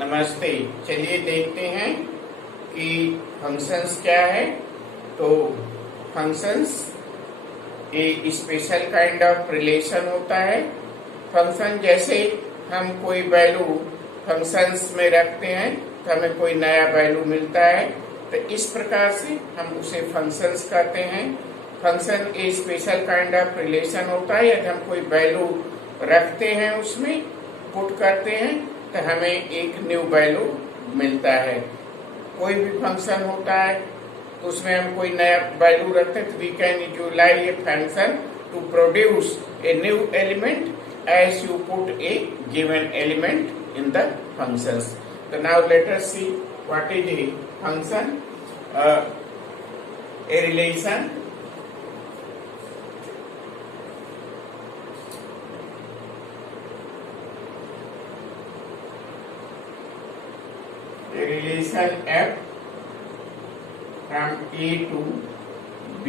नमस्ते। चलिए देखते हैं कि फंक्शंस क्या है। तो फंक्शंस एक स्पेशल काइंड ऑफ रिलेशन होता है। फंक्शन जैसे हम कोई वैल्यू फंक्शंस में रखते हैं तो हमें कोई नया वैल्यू मिलता है, तो इस प्रकार से हम उसे फंक्शंस कहते हैं। फंक्शन एक स्पेशल काइंड ऑफ रिलेशन होता है। यदि हम कोई वैल्यू रखते हैं, उसमें पुट करते हैं, तो हमें एक न्यू वैल्यू मिलता है। कोई भी फंक्शन होता है तो उसमें हम कोई नया वैल्यू रखते हैं, तो we can utilise a function to produce a new element as you put a given element in the functions. तो now let us see what is a function. A relation f from A to B.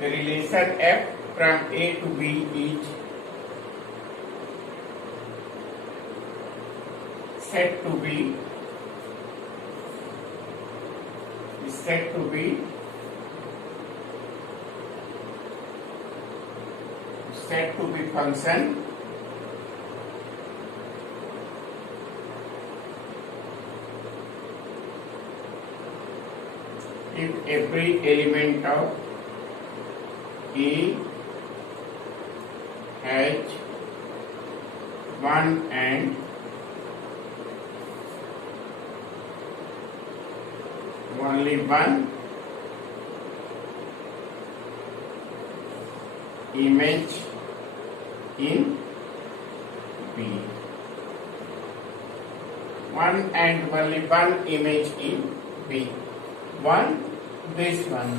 The relation f from A to B is said to be function if every element of A has one and only one image in B. One and only one image in B. One, this one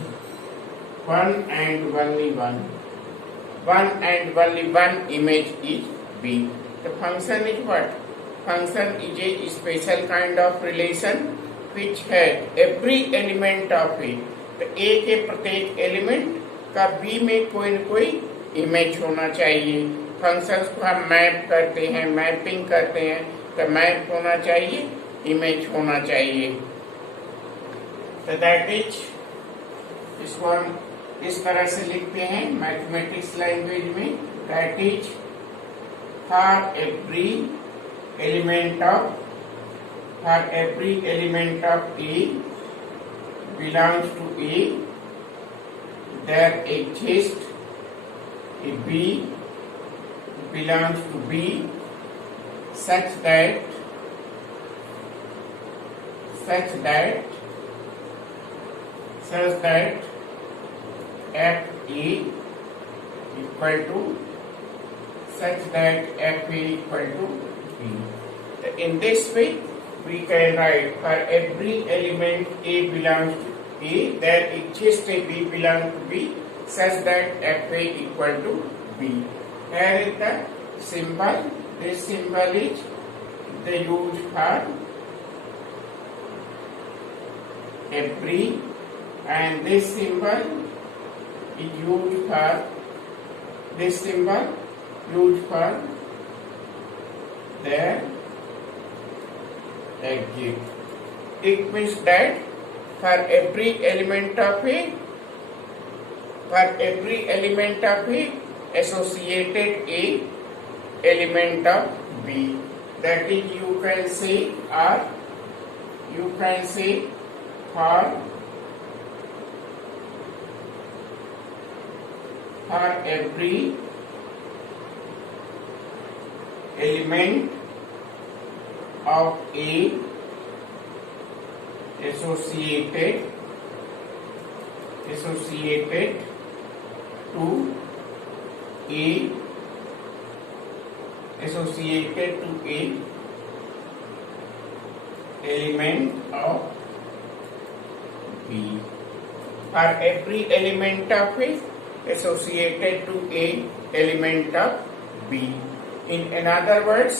and only one and only one image is B. The function is what? Function is a special kind of relation which has every element of A. तो A के प्रत्येक element का B में कोई न कोई image होना चाहिए। फंक्शंस को हम मैप करते हैं, मैपिंग करते हैं, तो मैप होना चाहिए, इमेज होना चाहिए। तो दैट इज, इसको हम इस तरह से लिखते हैं मैथमेटिक्स लैंग्वेज में। That is for every element of A belongs to A there exist A B belongs to B such that f e equal to b. So in this way we can write for every element A belongs to A, there exists a B belongs to B such that f a equal to b. Here is the symbol. This symbol is they use for every, and this symbol is used for their exit. It means that for every element of A associated A element of B, that is you can say, or you can say for every element of A associated to A element of B. For every element of A associated to A element of B. In other words,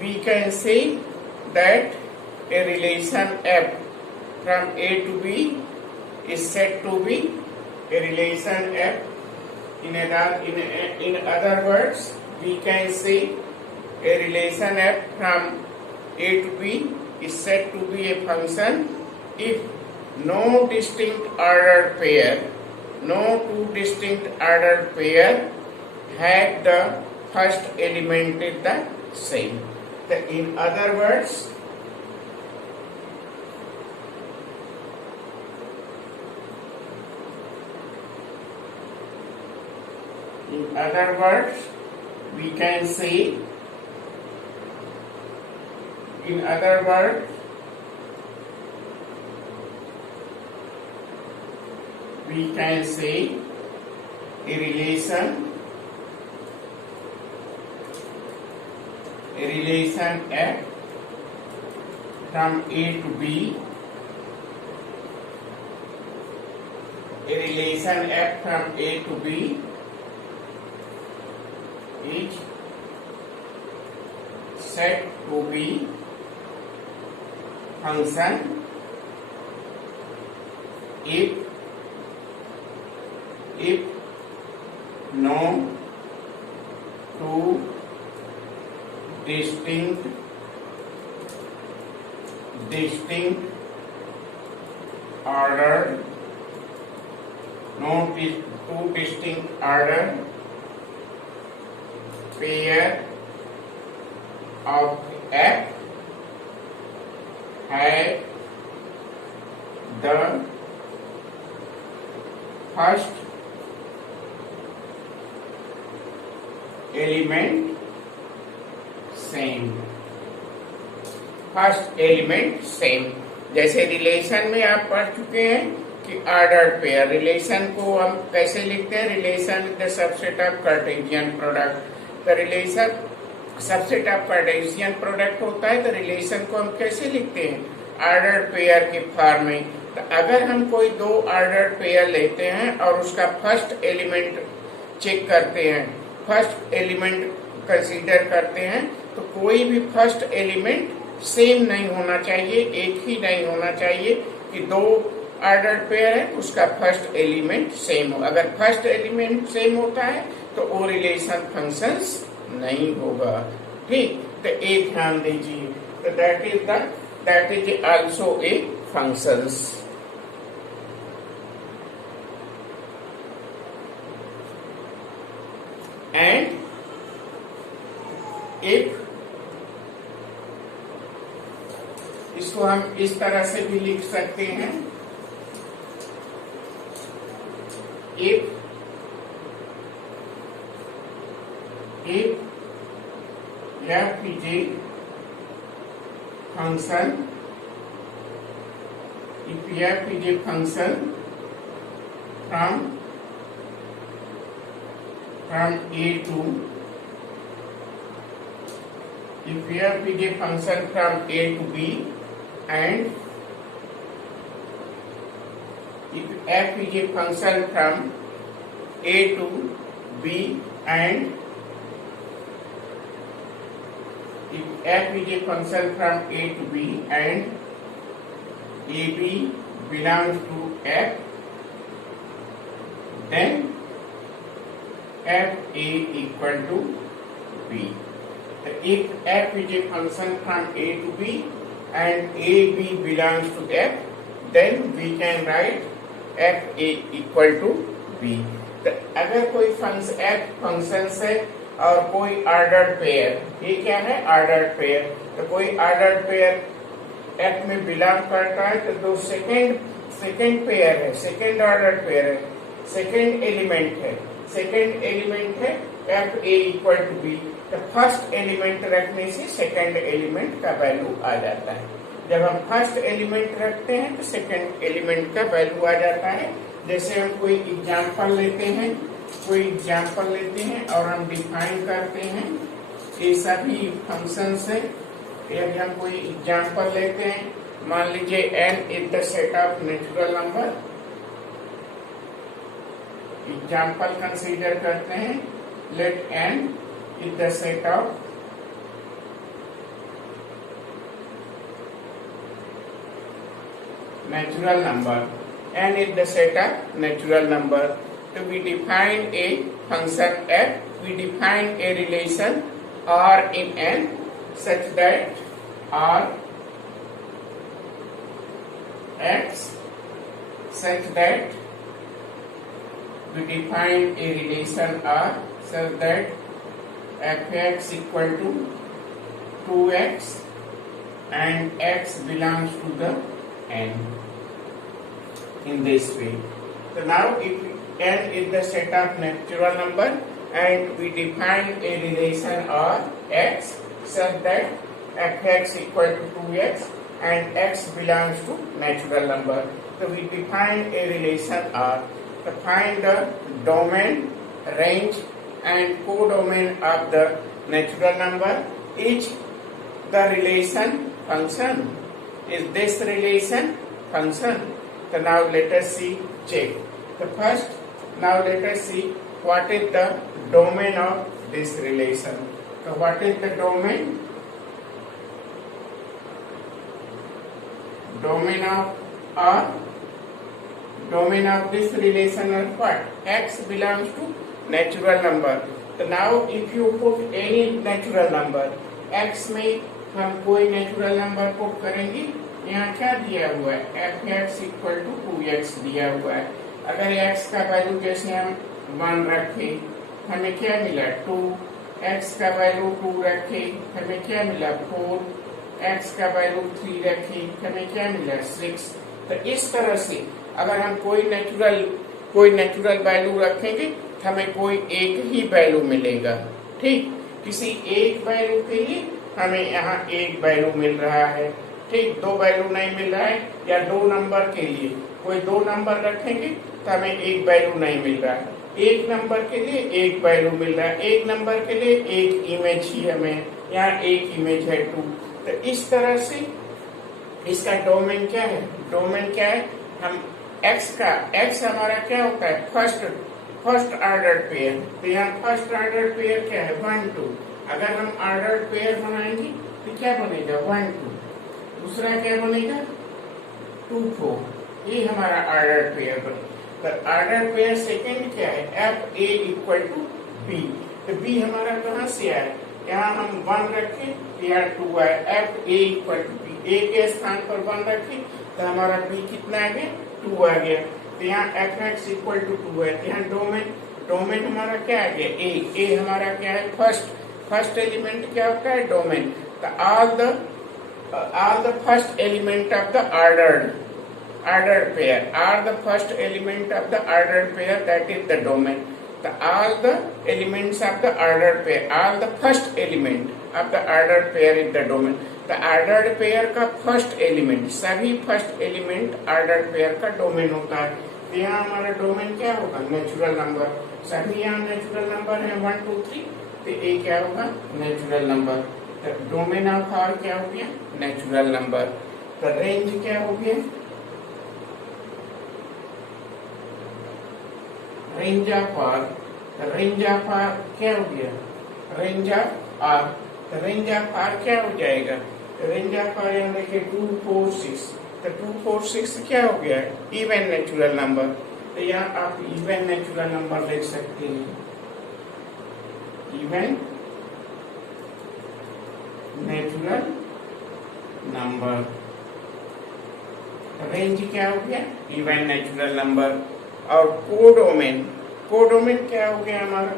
we can say that a relation F from A to B is said to be a relation F. In other words, we can say A relation f from A to B is said to be a function if no distinct ordered pair, no two distinct ordered pair had the first element is the same. In other words, we can say, a relation f from A to B, is said to be function if no two distinct order pair of f had the first element same. जैसे relation में आप पढ़ चुके हैं कि ordered pair, relation को हम कैसे लिखते हैं, relation is the subset of Cartesian product. तो relation subset of Cartesian product होता है, तो रिलेशन को हम कैसे लिखते हैं, ऑर्डर्ड पेयर के फॉर्म में। तो अगर हम कोई दो ऑर्डर्ड पेयर लेते हैं और उसका फर्स्ट एलिमेंट चेक करते हैं, फर्स्ट एलिमेंट कंसीडर करते हैं, तो कोई भी फर्स्ट एलिमेंट सेम नहीं होना चाहिए, एक ही नहीं होना चाहिए कि दो ऑर्डर्ड पेयर है उसका फर्स्ट एलिमेंट सेम हो। अगर फर्स्ट एलिमेंट सेम होता है तो वो रिलेशन फंक्शंस नहीं होगा। ठीक, तो एक ध्यान दीजिए, तो that is also a functions. And if, इसको हम इस तरह से भी लिख सकते हैं, if f is a function, if f is a function from A to, if f is a function from A to B, and if f is a function from A to B, and if f is a function from A to B and AB belongs to f, then f A equal to B. So if f is a function from A to B and AB belongs to f, then we can write f A equal to B. तो अगर कोई function है और कोई ordered pair, ये क्या है, ordered pair, तो कोई ऑर्डर्ड पेयर f में बिलोंग करता है, तो दो सेकेंड पेयर है, सेकेंड ऑर्डर्ड पेयर है, सेकेंड एलिमेंट है f A equal to B। तो फर्स्ट एलिमेंट रखने से सेकेंड एलिमेंट का वैल्यू आ जाता है। जब हम फर्स्ट एलिमेंट रखते हैं तो सेकेंड एलिमेंट का वैल्यू आ जाता है। जैसे हम कोई एग्जाम्पल लेते हैं और हम डिफाइन करते हैं ये सभी फंक्शंस है। यदि हम कोई एग्जाम्पल लेते हैं, मान लीजिए n is the set of natural number, example consider करते हैं, let n is the set of natural number, n is the set of natural number. So we define a function f, we define a relation R in N such that R X such that we define a relation R such that fx equal to 2x and x belongs to the N in this way. So now if N is the set of natural number and we define a relation R X such that fx equal to 2x and x belongs to natural number. So we define a relation R to find the domain, range and codomain of the natural number. Is the relation function? Is this relation function? So now let us see, check. The first, now let us see what is the domain of this relation. So what is the domain? Domain of R, domain of this relation is what? X belongs to natural number. So now if you put any natural number x में हम कोई natural number put करेंगे, यहाँ क्या दिया हुआ है? fx equal to 2x दिया हुआ है. अगर x का वैल्यू जैसे हम 1 रखे हमें क्या मिला? 2. x का वैल्यू 2 रखे हमें क्या मिला? 4. x का वैल्यू 3 रखे हमें क्या मिला? 6. तो इस तरह से अगर हम कोई नेचुरल वैल्यू रखेंगे हमें कोई एक ही वैल्यू मिलेगा. ठीक, किसी एक वैल्यू के लिए हमें यहाँ एक वैल्यू मिल रहा है. ठीक, 2 वैल्यू नहीं मिल रहा है, या 2 नंबर के लिए कोई 2 नंबर रखेंगे तो हमें एक वैल्यू नहीं मिल रहा है. एक नंबर के लिए एक वैल्यू मिल रहा है, एक नंबर के लिए एक इमेज ही हमें, यहाँ एक इमेज है 2. तो इस तरह से इसका डोमेन क्या है? डोमेन क्या है? हम x हमारा क्या होता है? First order pair. तो यहाँ फर्स्ट ऑर्डर पेयर क्या है? 1 2. अगर हम ऑर्डर पेयर बनाएंगे तो क्या बनेगा? 1 2. दूसरा क्या बनेगा? 2 4. ये हमारा ऑर्डर पेयर बनेगा. तो ऑर्डर पेयर सेकंड क्या है? F A equal to B. तो बी हमारा कहाँ से आया? यहाँ हम 1 रखे, यहाँ 2 आया. F A equal to B, A के स्थान पर 1 रखे तो हमारा बी कितना आ गया? 2 आ गया. तो यहाँ एफ एक्स इक्वल टू 2 है. यहाँ डोमेन हमारा क्या आ गया? ए हमारा क्या है? फर्स्ट एलिमेंट क्या होता है? डोमेन. तो all the first element of the ordered pair are the first element of the ordered pair, that is the domain. So all the elements of the ordered pair, all the first element of the ordered pair is the domain. तो ordered pair का first element, सभी first element ordered pair का domain होता है. तो यहाँ हमारा domain क्या होगा? Natural number. सभी यहाँ नेचुरल नंबर है 1 2 3. तो ये क्या होगा? Natural number. तो डोमेन ऑफ आर क्या हो गया? Natural number. तो रेंज क्या हो गया? Range of R. Range of R क्या हो गया? Range of R. तो रेंज ऑफ आर क्या हो जाएगा? रेंज ऑफ आर यहाँ देखिए 2 4 6. तो 2 4 6 क्या हो गया? Even natural number. तो यहाँ आप इवन नेचुरल नंबर लिख सकते हैं. Even natural number. रेंज क्या हो गया? Even natural number. और कोडोमेन क्या हो गया हमारा?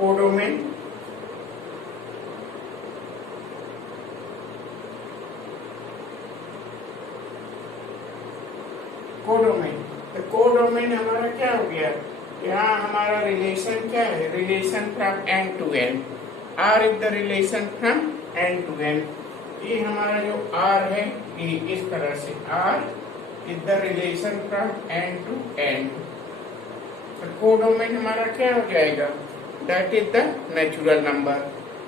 कोडोमेन तो कोडोमेन हमारा क्या हो गया? यहाँ हमारा रिलेशन क्या है? Relation from N to N. R is the relation from N to N. ये हमारा जो आर है ये इस तरह से R is the relation from N to N. तो कोडोमेन हमारा क्या हो जाएगा? That is the natural number.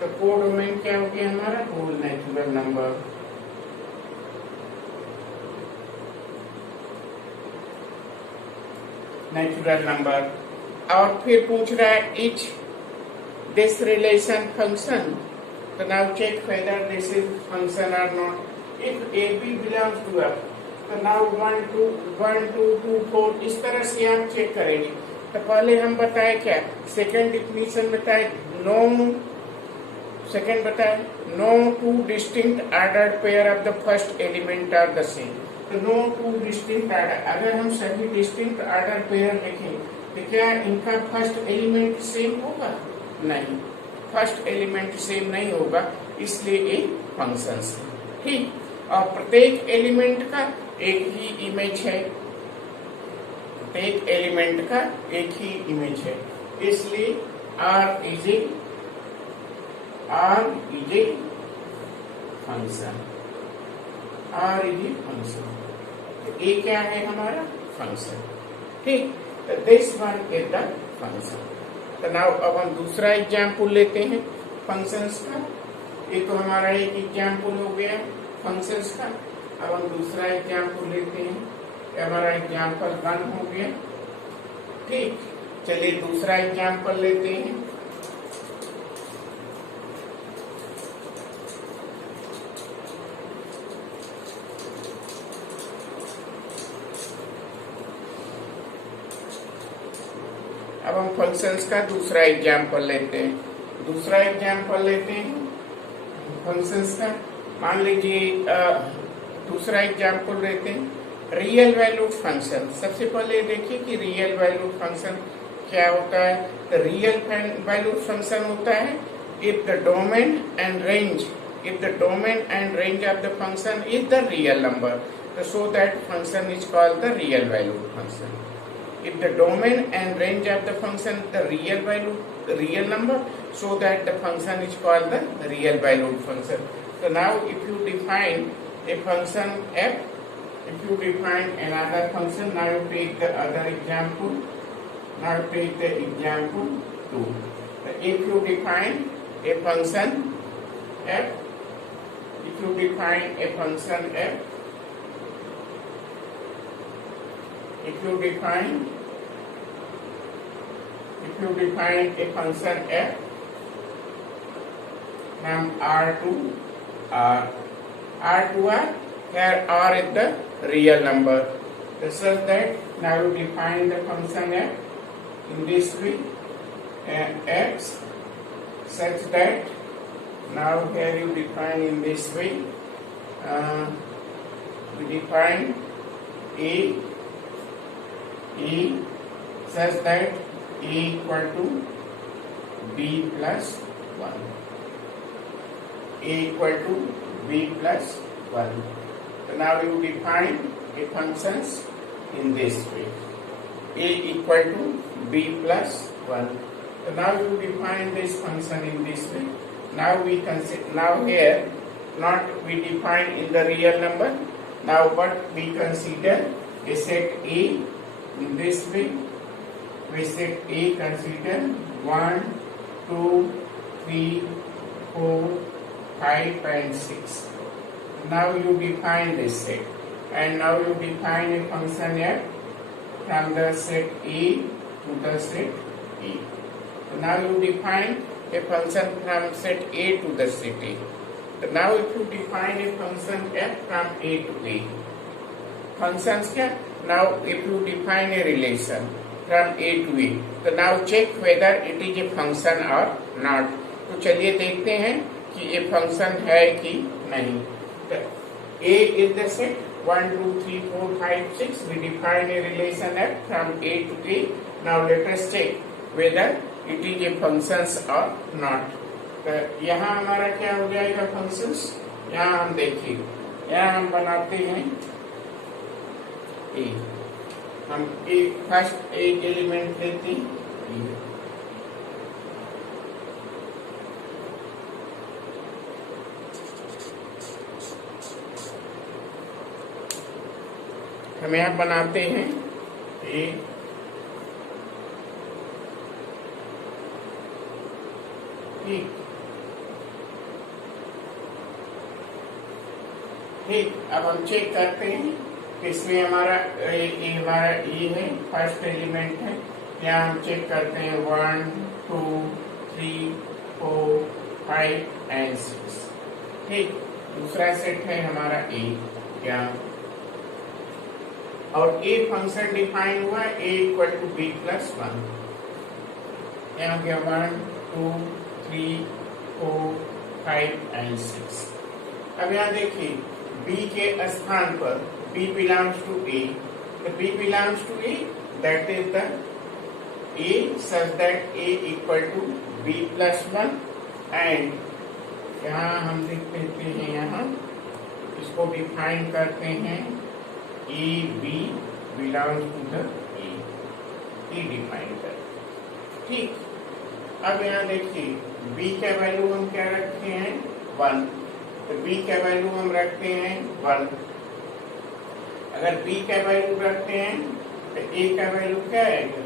तो कोडोमेन क्या हो गया हमारा? Whole natural number. Natural number. और फिर पूछ रहा है इच दिस रिलेशन फंक्शन. तो now check whether this is function और not. If A B belongs to F, तो नाउ 1 2 2 4 इस तरह से आप चेक करेंगे. तो पहले हम बताए क्या? सेकंड डिफिनीशन बताए नो सेकेंड बताए, no two distinct ordered pair of the first element are the same. तो नो टू डिस्टिंक्ट ऑर्डर, अगर हम सभी डिस्टिंक्ट ऑर्डर पेयर देखें तो क्या इनका फर्स्ट एलिमेंट सेम होगा? नहीं, फर्स्ट एलिमेंट सेम नहीं होगा, इसलिए ये फंक्शंस है। ठीक, और प्रत्येक एलिमेंट का एक ही इमेज है, प्रत्येक एलिमेंट का एक ही इमेज है, इसलिए R is a function, R is a function. तो ये क्या है हमारा फंक्शन। ठीक, तो this one is the function. तो नाउ अब हम दूसरा एग्जाम्पल लेते हैं फंक्शंस का। ये तो हमारा एक एग्जाम्पल हो गया फंक्शंस का। अब हम दूसरा एग्जाम्पल लेते हैं, ये हमारा एग्जाम्पल 1 हो गया। ठीक, चलिए दूसरा एग्जाम्पल लेते हैं। अब हम फंक्शंस का दूसरा एग्जाम्पल लेते हैं। दूसरा एग्जाम्पल लेते हैं फंक्शंस का। मान लीजिए दूसरा एग्जाम्पल लेते हैं रियल वैल्यूड फंक्शन। सबसे पहले देखिए कि रियल वैल्यूड फंक्शन क्या होता है। तो रियल वैल्यूड फंक्शन होता है if the domain and range, if the domain and range of the function is the real number, so that function is called the real valued function. If the domain and range of the function the real number, so that the function is called the real valued function. So now if you define a function f, if you define another function, now you take the other example. Now take the example 2. If you define a function f, if you define a function f, if you define a function f from R to R, R to R, here R is the real number. Such that now you define the function f in this way, x, such that now here you define in this way, we define a such that a equal to b plus 1, a equal to b plus 1. So now you define a functions in this way, a equal to b plus 1. So now you define this function in this way. Now we consider, now here not we define in the real number, now but we consider a set A in this way. We set A consider 1, 2, 3, 4, 5 and 6. Now you define this set, and now you define a function f from the set A to the set A. So now you define a function from set A to the set A. So now if you define a function f from A to A, functions क्या? Now if you define a relation from A to A, so now check whether it is a function or not. तो चलिए देखते हैं कि ये function है कि नहीं। तो A is the set 1, 2, 3, 4, 5, 6. We define a relation f from A to A. Now let us check whether it is a functions or not. तो यहाँ हमारा क्या हो जाएगा functions। यहाँ हम देखिए, यहाँ हम बनाते हैं a, हम फर्स्ट एक एलिमेंट लेते हैं, हम यहाँ बनाते हैं a, ठीक। अब हम चेक करते हैं इसमें हमारा हमारा ए है, फर्स्ट एलिमेंट है। यहाँ हम चेक करते हैं 1, 2, 3, 4, 5 एंड 6। ठीक, दूसरा सेट है हमारा ए यहाँ, और ए फंक्शन डिफाइन हुआ ए इक्वल टू बी प्लस 1। यहाँ गया 1, 2, 3, 4, 5 and 6। अब यहाँ देखिए B के स्थान पर B belongs to A, तो B belongs to A, that is the A such that A equal to B plus 1, and यहाँ हम लिख देते हैं, यहाँ इसको डिफाइन करते हैं A B belongs to the A define कर। ठीक, अब यहाँ देखिए बी का वैल्यू हम क्या रखते हैं 1, तो बी का वैल्यू हम रखते हैं 1। अगर बी का वैल्यू रखते हैं तो ए का वैल्यू क्या आएगा,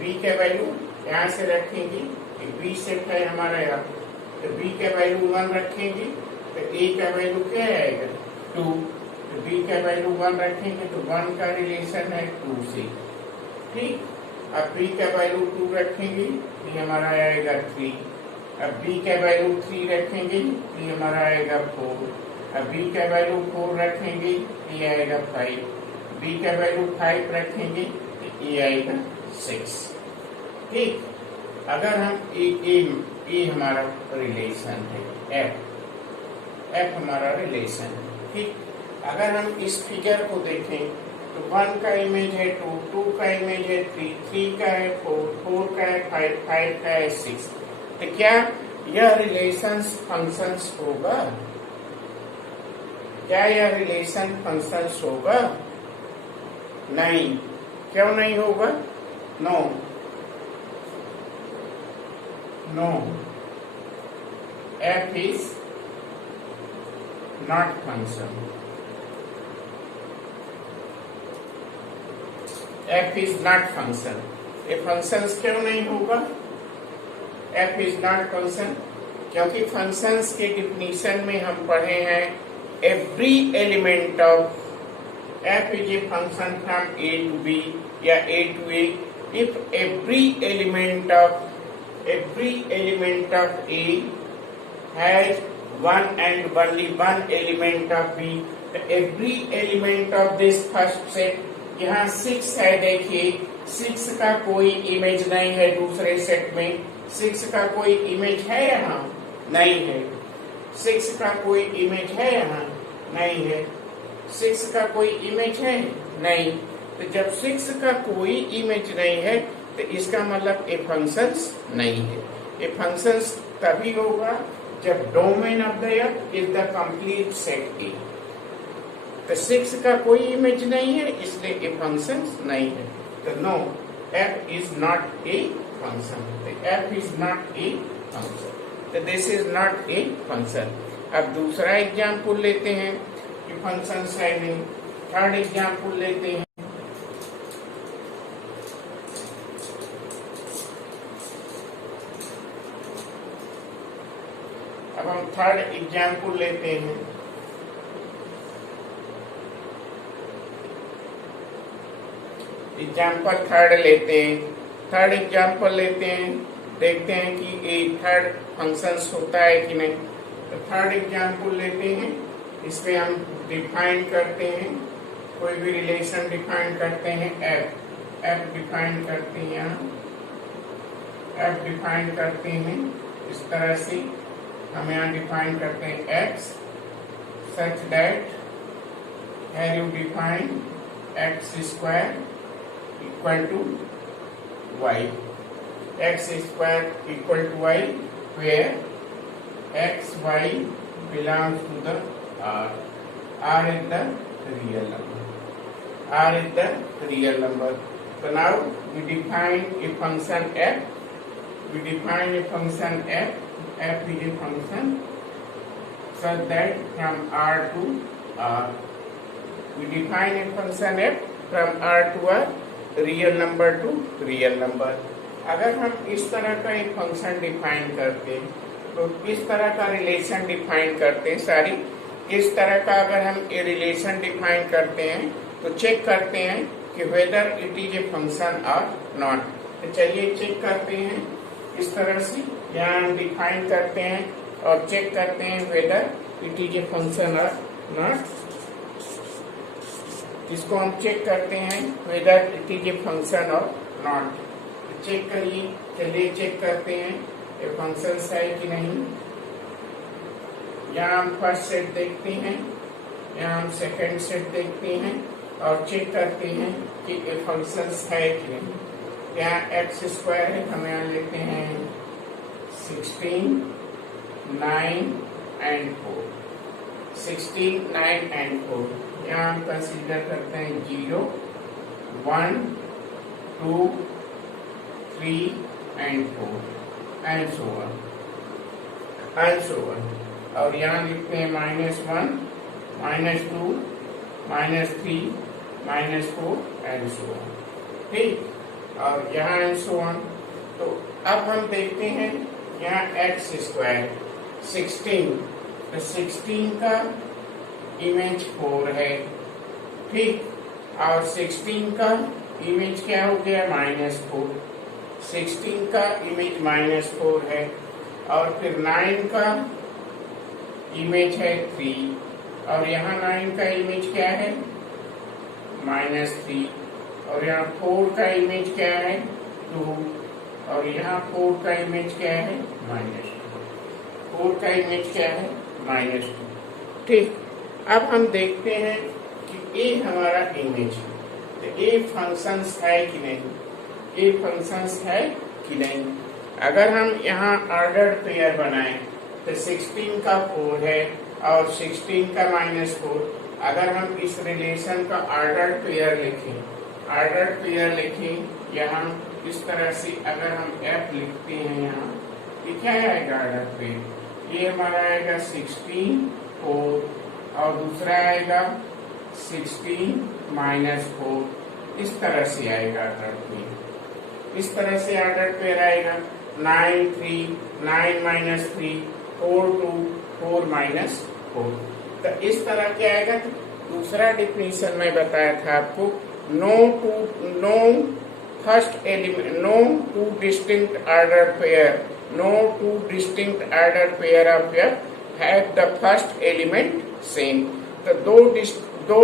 बी का वैल्यू यहाँ से रखेंगे, बी सेट है हमारा यहाँ, तो बी का वैल्यू 1 रखेंगे तो ए का वैल्यू क्या आएगा 2, तो बी का वैल्यू 1 रखेंगे तो 1 का रिलेशन है 2 से। ठीक, अब बी का वैल्यू 2 रखेंगे तो हमारा आएगा 3, अब बी का वैल्यू 3 रखेंगे तो हमारा आएगा 4, अब बी का वैल्यू 4 रखेंगे तो ये आएगा 5, बी का वैल्यू 5 रखेंगे तो ये आएगा 6। ठीक, अगर हम ए हमारा रिलेशन है, एफ हमारा रिलेशन है। ठीक, अगर हम इस फिगर को देखें तो 1 का इमेज है 2, 2 का इमेज है 3, 3 का है 4, 4 का है 5, 5 का है 6, तो क्या यह रिलेशन फंक्शंस होगा? क्या यह रिलेशन फंक्शंस होगा? नहीं। क्यों नहीं होगा? No, no, f is not function, f is not function। ये फंक्शंस क्यों नहीं होगा? f is not function क्योंकि फंक्शंस के डिफिनीशन में हम पढ़े हैं every element of f is a function from a to b या a to a if every element of a has one and only one element of b, every element of this first set, यहाँ 6 है, देखिए 6 का कोई image नहीं है दूसरे set में, 6 का कोई इमेज है यहाँ नहीं है, 6 का कोई इमेज है यहाँ नहीं है, 6 का कोई इमेज है नहीं, तो जब 6 का कोई इमेज नहीं है तो इसका मतलब ए फंक्शंस नहीं है। ए फंक्शंस तभी होगा जब domain of the F is the complete set ए, तो 6 का कोई इमेज नहीं है इसलिए ए फंक्शंस नहीं है, तो no, F is not a function, F is not a function, तो this is not a function. अब दूसरा एग्जाम्पल लेते हैं कि फंक्शंस है नहीं, थर्ड एग्जाम्पल लेते हैं। अब हम थर्ड एग्जाम्पल लेते हैं। एग्जाम्पल थर्ड लेते हैं, थर्ड एग्जाम्पल लेते हैं, देखते हैं कि ए थर्ड फंक्शंस होता है कि नहीं। तो थर्ड एग्जाम्पल लेते हैं, इसमें हम डिफाइन करते हैं, कोई भी रिलेशन डिफाइन करते हैं, एफ डिफाइन करते हैं, यहाँ एफ डिफाइन करते हैं इस तरह से। हम यहाँ डिफाइन करते हैं x such that here you define x square equal to y, x square equal to y where x y belongs to the r, r is the real number, r is the real number। So now we define a function f, we define a function f, f is a function such that from R to R, we define a function f from R to R, real number to real number। अगर हम इस तरह का एक function define करते हैं तो किस तरह का रिलेशन डिफाइन करते हैं, सारी इस तरह का अगर हम ए रिलेशन डिफाइन करते हैं तो चेक करते हैं कि whether it is a function और नॉट। तो चलिए चेक करते हैं इस तरह से, यहाँ हम डिफाइन करते हैं और चेक करते हैं whether it is a function और नॉट। इसको हम चेक करते हैं whether it is a function और नॉट। चेक करिए, चलिए चेक करते हैं ये फंक्शन है कि नहीं। यहाँ हम फर्स्ट सेट देखते हैं, यहाँ हम सेकंड सेट देखते हैं और चेक करते हैं कि ये फंक्शंस है कि नहीं। यहाँ एक्स स्क्वायर है, हम यहाँ लेते हैं 16, 9 एंड 4, 16, 9 एंड 4। यहाँ हम कंसीडर करते हैं 0, 1, 2, 3 and 4 and so on and so on. और यहाँ लिखते हैं -1, -2, -3, -4 एंड सो ऑन। ठीक, और यहाँ एंड सो ऑन। तो अब हम देखते हैं यहाँ एक्स स्क्वायर 16, तो 16 का इमेज 4 है। ठीक, और 16 का इमेज क्या हो गया -4, 16 का इमेज -4 है। और फिर 9 का इमेज है 3, और यहाँ 9 का इमेज क्या है -3, और यहाँ 4 का इमेज क्या है 2, और यहाँ 4 का इमेज क्या है -2, 4 का इमेज क्या है -2। ठीक, अब हम देखते हैं कि ये हमारा इमेज है, तो ये फंक्शंस है कि नहीं, ये फंक्शंस है कि नहीं। अगर हम यहाँ ऑर्डर्ड पेयर बनाएं तो 16 का 4 है और 16 का -4। अगर हम इस रिलेशन का ऑर्डर्ड पेयर लिखें यहाँ इस तरह से, अगर हम f लिखते हैं यहाँ, ये क्या आएगा ऑर्डर्ड पेयर, ये हमारा आएगा 16, 4 और दूसरा आएगा 16 -4। इस तरह से आएगा ऑर्डर्ड पेयर, इस तरह से ऑर्डर्ड पेयर आएगा 9, 3, 9 -3, 4, 2, 4 -4। तो इस तरह क्या आएगा। दूसरा डिफिनीशन मैं बताया था आपको, no first element, no two distinct order pair, no two distinct order pair of F have the first element same. तो दो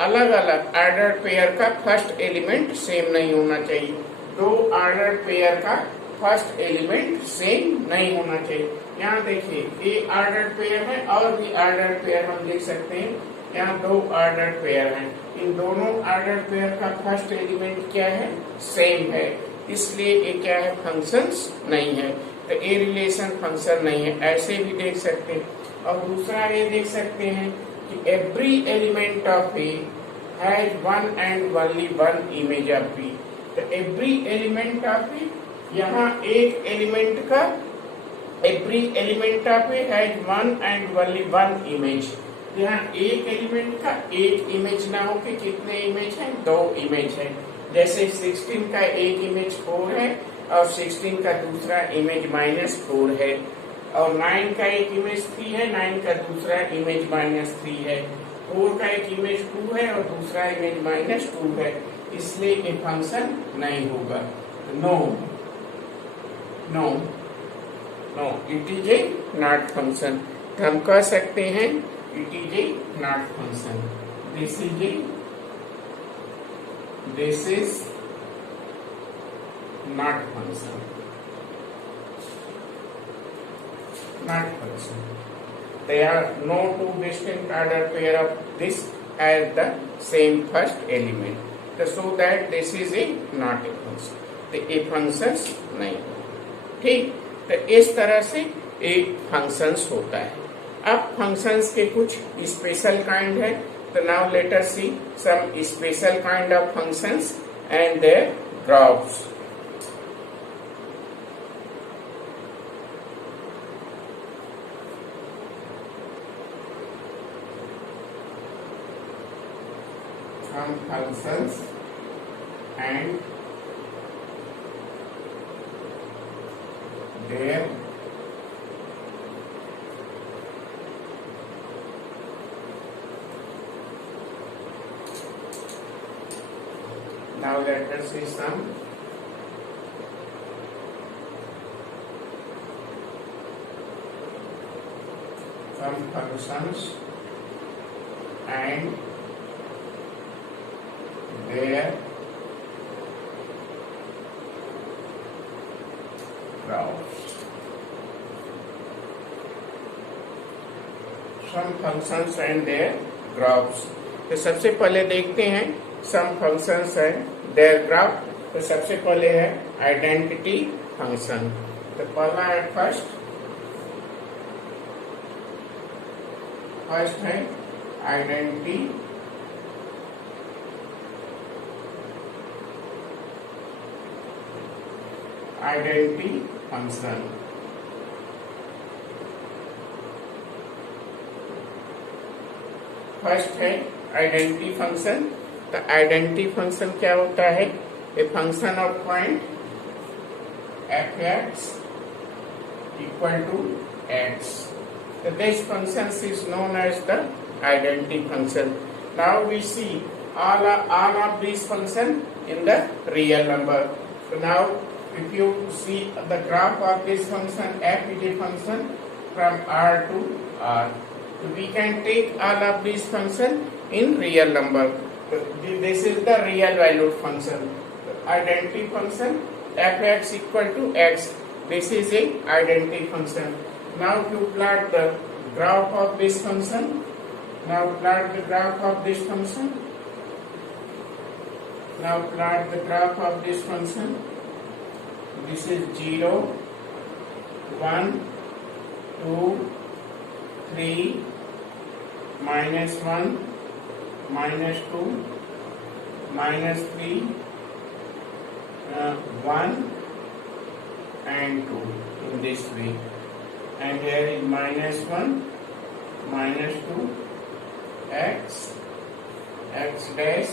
अलग अलग ऑर्डर पेयर का फर्स्ट एलिमेंट सेम नहीं होना चाहिए, दो ऑर्डर पेयर का फर्स्ट एलिमेंट सेम नहीं होना चाहिए। यहाँ देखिए ये ऑर्डर पेयर है और भी ऑर्डर पेयर हम देख सकते हैं, यहाँ दो ऑर्डर पेयर हैं, इन दोनों ऑर्डर पेयर का फर्स्ट एलिमेंट क्या है सेम है, इसलिए ये क्या है फंक्शंस नहीं है। तो ये रिलेशन फंक्शन नहीं है, ऐसे भी देख सकते हैं। और दूसरा ये देख सकते हैं कि every element of A has one and only one image of B. तो एवरी एलिमेंट ऑफ ए, यहाँ एक एलिमेंट का, every element of A has one and only one image. यहाँ एक एलिमेंट का एक इमेज ना हो कि कितने इमेज हैं, दो इमेज है। जैसे 16 का एक इमेज 4 है और 16 का दूसरा इमेज -4 है, और 9 का एक इमेज 3 है, 9 का दूसरा इमेज -3 है, 4 का एक इमेज 2 है और दूसरा इमेज -2 है, इसलिए ये फंक्शन नहीं होगा। No no no, it is a not function. तो हम कह सकते हैं it is a not function, this is not function, not function. There are no two distinct order pair of this as the same first element. So that this is a not a function. तो ये functions नहीं, ठीक। तो इस तरह से एक functions होता है। अब फंक्शंस के कुछ स्पेशल काइंड है, तो now let us see some special kind of functions and their props. Some functions and their now let us see some functions and their props. Some functions and their graphs. तो सबसे पहले देखते हैं some functions and their graph. तो सबसे पहले है identity function. तो पहला है फर्स्ट है आइडेंटिटी फंक्शन। फर्स्ट है आइडेंटिटी फंक्शन। तो आइडेंटिटी फंक्शन क्या होता है? A function of point f x equal to x. So this function is known as the identity function. Now we see all of these function in the real number. So now if you see the graph of this function, f is a function from R to R. So we can take all of these function in real number. So this is the real valued function. So identity function f(x) equal to x. This is a identity function. Now to plot the graph of this function. Now plot the graph of this function. Now plot the graph of this function. This is 0, 1, 2, 3, minus 1, minus 2, minus 3, 1 and 2 in this way. And here is minus 1, minus 2, x dash,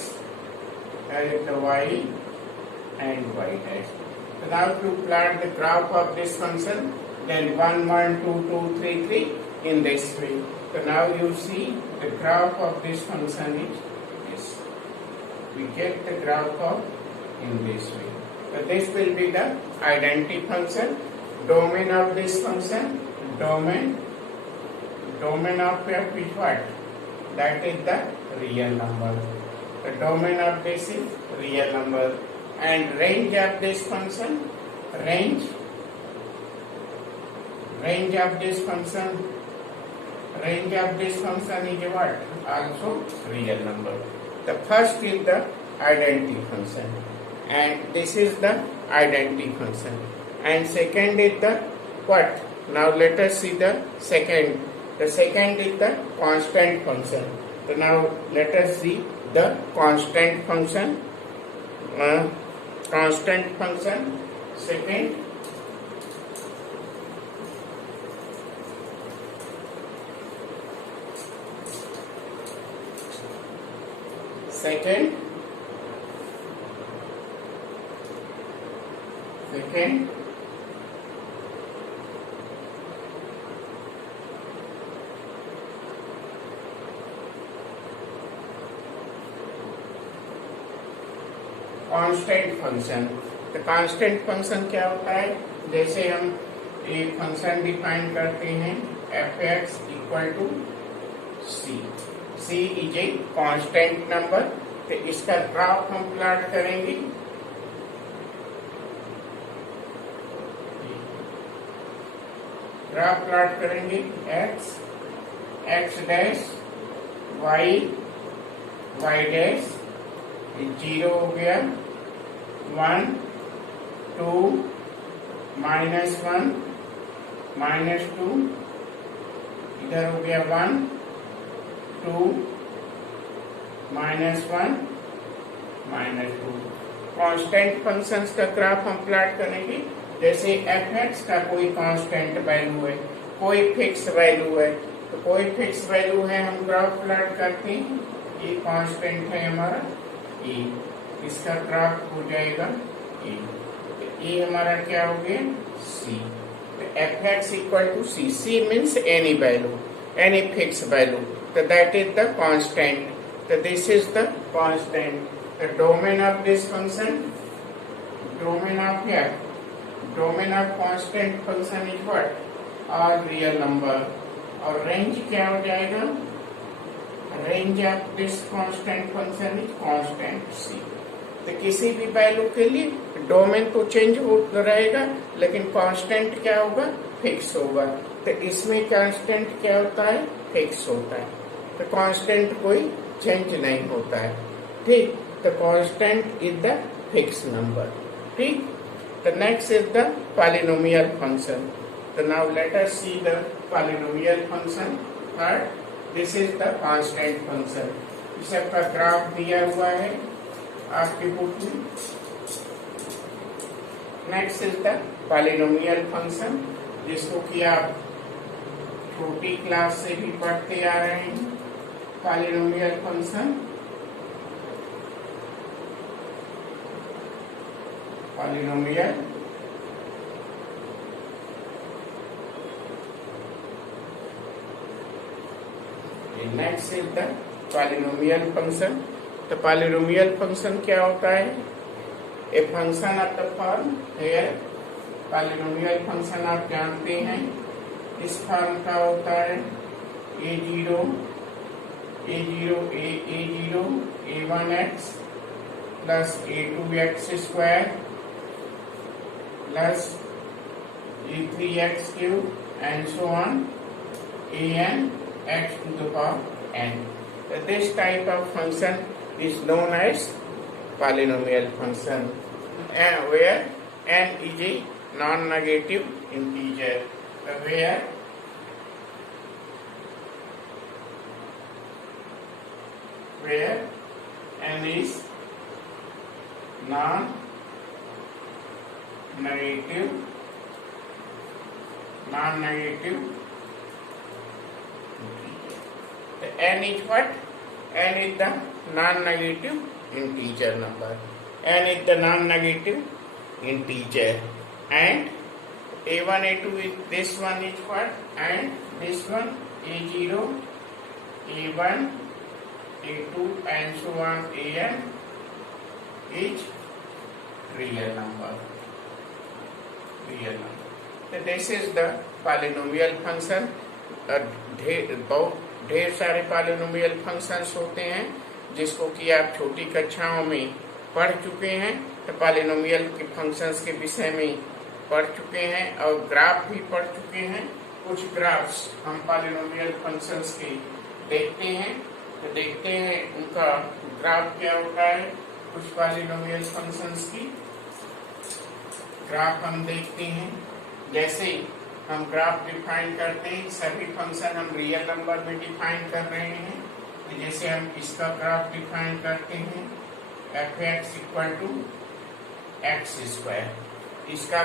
here is the y and y dash. So now to plot the graph of this function, then 1, 1, 2, 2, 3, 3 in this way. So now you see the graph of this function is this. We get the graph of in this way. So this will be the identity function. Domain of this function, domain of f is what? That is the real number. The domain of this is real number. And range of this function, range of this function is what? Also real number. The first is the identity function, and this is the identity function. And second is the what? Now let us see the second. The second is the constant function. So now let us see the constant function. Constant function. Second. Constant function. तो constant function क्या होता है? जैसे हम एक function define करते हैं f x equal to c is a constant number. तो इसका ग्राफ हम प्लॉट करेंगे। ग्राफ प्लॉट करेंगे एक्स डैश वाई डैश 0 हो गया, 1, 2, -1, -2, इधर हो गया 1, 2, -1, -2। कांस्टेंट फंक्शंस का ग्राफ हम प्लॉट करेंगे। जैसे एफ एक्स का कोई कांस्टेंट वैल्यू है, कोई फिक्स वैल्यू है, तो कोई फिक्स वैल्यू है हम ग्राफ प्लॉट करते हैं। ये कांस्टेंट है हमारा ए, इसका ग्राफ हो जाएगा ए हमारा क्या हो गया C. F x equal to C means any value, any fix value, तो दैट इज द कांस्टेंट। तो this is the constant. The domain of this function, domain of constant function is what? All real number. और range क्या हो जाएगा? Range of this constant function is constant C. तो किसी भी value के लिए डोमेन तो चेंज होता रहेगा, लेकिन कांस्टेंट क्या होगा? फिक्स होगा। तो इसमें कांस्टेंट क्या होता है, फिक्स होता है। तो कांस्टेंट कोई चेंज नहीं होता है, ठीक। तो constant is the fix number, ठीक। The next is the polynomial function. So now let us see the polynomial function. Third, this is the constant function. इसका ग्राफ दिया हुआ है आपकी बुक में। Next is the polynomial function, जिसको कि आप छोटी क्लास से भी पढ़ते आ रहे हैं। Polynomial function, polynomial next is the polynomial function. तो पॉलिनोमियल फंक्शन क्या होता है, a function of the form here. Polynomial function आप जानते हैं इस फॉर्म का होता है a0 a1x plus a2x square plus a3x cube and so on an x to the power n. So this type of function is known as polynomial function, where n is a non-negative integer. Where n is non-negative the n is what? N is the non-negative integer number. N is the non-negative integer, and a1 a2 is this one is what, and this one a0 a1 a2 and so on an is real number. So this is the polynomial function. बहुत ढेर सारे polynomial functions होते हैं जिसको कि आप छोटी कक्षाओं में पढ़ चुके हैं। तो पॉलिनोमियल के फंक्शंस के विषय में पढ़ चुके हैं और ग्राफ भी पढ़ चुके हैं। कुछ ग्राफ्स हम पॉलिनोमियल फंक्शंस के देखते हैं, तो देखते हैं उनका ग्राफ क्या होता है। कुछ पॉलिनोमियल फंक्शंस की ग्राफ हम देखते हैं। जैसे हम ग्राफ डिफाइन करते हैं, सभी फंक्शन हम रियल नंबर में डिफाइन कर रहे हैं। तो जैसे हम इसका ग्राफ डिफाइन करते हैं f(x) = x²। इसका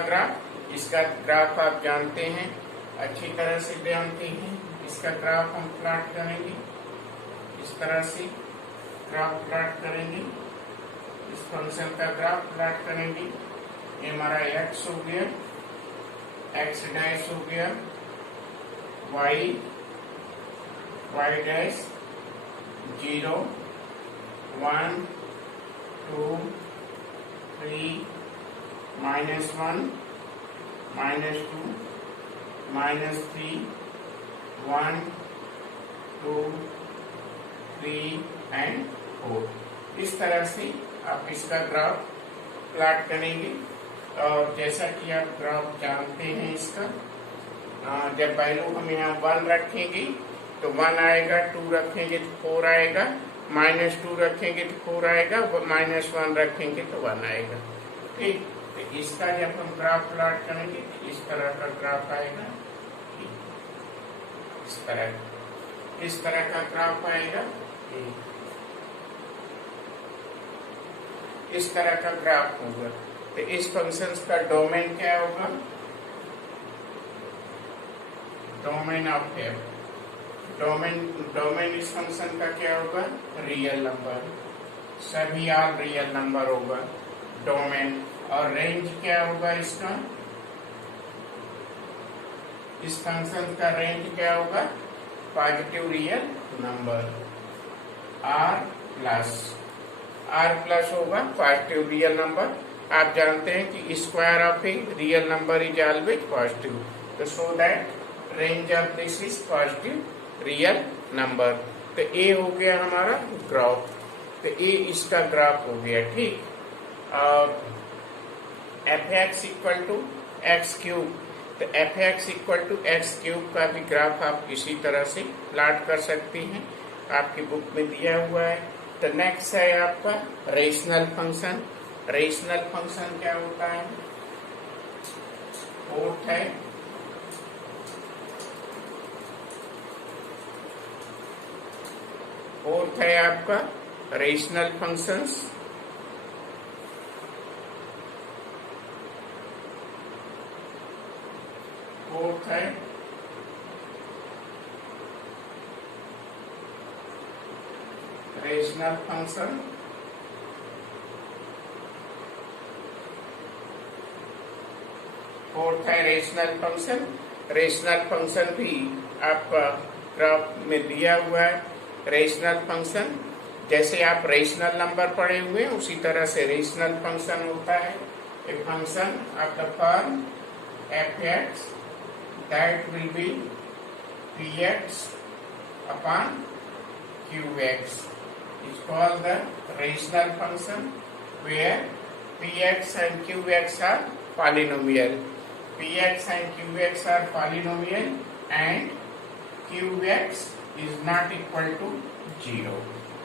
ग्राफ आप जानते हैं, अच्छी तरह से जानते हैं। इसका ग्राफ हम प्लॉट करेंगे, इस तरह से ग्राफ प्लॉट करेंगे। इस फंक्शन का ग्राफ प्लॉट करेंगे। ये हमारा x हो गया, x डैश हो गया, y डैश 0 1 2 3 -1 -2 -3 1 2 3 एंड 4। इस तरह से आप इसका ग्राफ प्लॉट करेंगे। और जैसा कि आप ग्राफ जानते हैं इसका, जब वैल्यू हम यहाँ 1 रखेंगे तो 1 आएगा, 2 रखेंगे तो 4 आएगा, -2 रखेंगे तो 4 आएगा, -1 रखेंगे तो 1 आएगा, ठीक। तो इसका जब हम ग्राफ प्लॉट करेंगे तो इस तरह का ग्राफ आएगा, इस तरह का ग्राफ आएगा, इस तरह का ग्राफ होगा। तो इस फंक्शन का डोमेन क्या होगा, डोमेन ऑफ एफ। डोमेन इस फंक्शन का क्या होगा, रियल नंबर, सभी आल रियल नंबर होगा डोमेन। और रेंज क्या होगा इसका, इस फंक्शन का रेंज क्या होगा, positive real number r plus होगा पॉजिटिव रियल नंबर। आप जानते हैं कि square of a real number is always positive, तो so that range of this is positive real number. तो ए हो गया हमारा ग्राफ, तो ए इसका ग्राफ हो गया, ठीक। और f(x) = x³। तो f x equal to x cube का भी ग्राफ आप इसी तरह से प्लॉट कर सकते हैं, आपकी बुक में दिया हुआ है। तो नेक्स्ट है आपका रेशनल फंक्शन। रेशनल फंक्शन क्या होता है? फोर्थ है आपका रेशनल फंक्शंस। फोर्थ है रेशनल फंक्शन। फोर्थ है रेशनल फंक्शन। रेशनल फंक्शन भी आपका ग्राफ में दिया हुआ है। रेशनल फंक्शन जैसे आप रेशनल नंबर पढ़े हुए उसी तरह से रेशनल फंक्शन होता है। A function of the form F x that will be P x upon Q x is called the rational function where px and qx are polynomial. Px and qx are polynomial and qx is not equal to 0.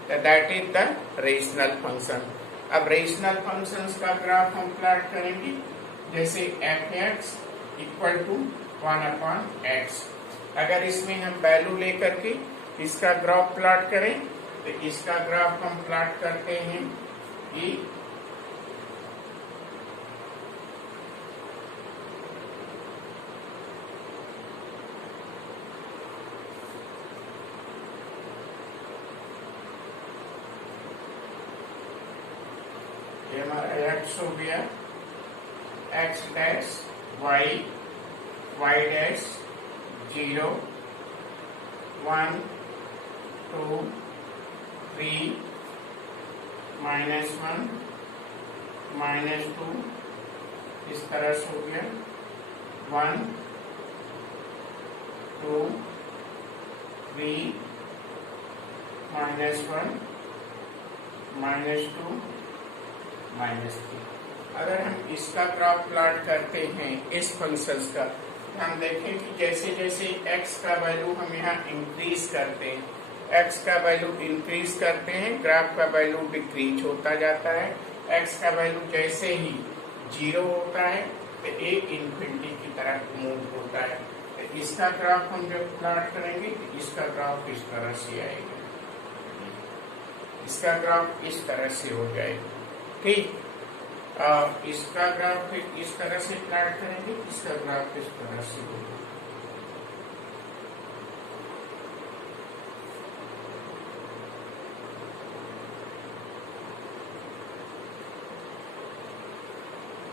So that is the rational function. अब rational functions का graph हम plot करेंगे, जैसे f(x) equal to 1/x। अगर इसमें हम value लेकर के इसका ग्राफ प्लॉट करें तो इसका ग्राफ हम प्लॉट करते हैं कि ये हमारा x हो गया, x dash y, y dash 0 1 2 3 -1 -2 इस तरह से हो गया 1 2 3 -1 -2 -3। अगर हम इसका ग्राफ प्लॉट करते हैं इस फंक्शंस का, तो हम देखें कि जैसे जैसे x का वैल्यू हम यहाँ इंक्रीज करते हैं, x का वैल्यू इंक्रीज करते हैं, ग्राफ का वैल्यू डिक्रीज होता जाता है। x का वैल्यू जैसे ही 0 होता है तो a इन्फिनिटी की तरफ मूव होता है। तो इसका ग्राफ हम जब प्लॉट करेंगे तो इसका ग्राफ इस तरह से आएगा, इसका ग्राफ इस तरह से हो जाएगा। ठीक, इसका ग्राफ इस तरह से प्लॉट करेंगे, इसका ग्राफ इस तरह से होगा।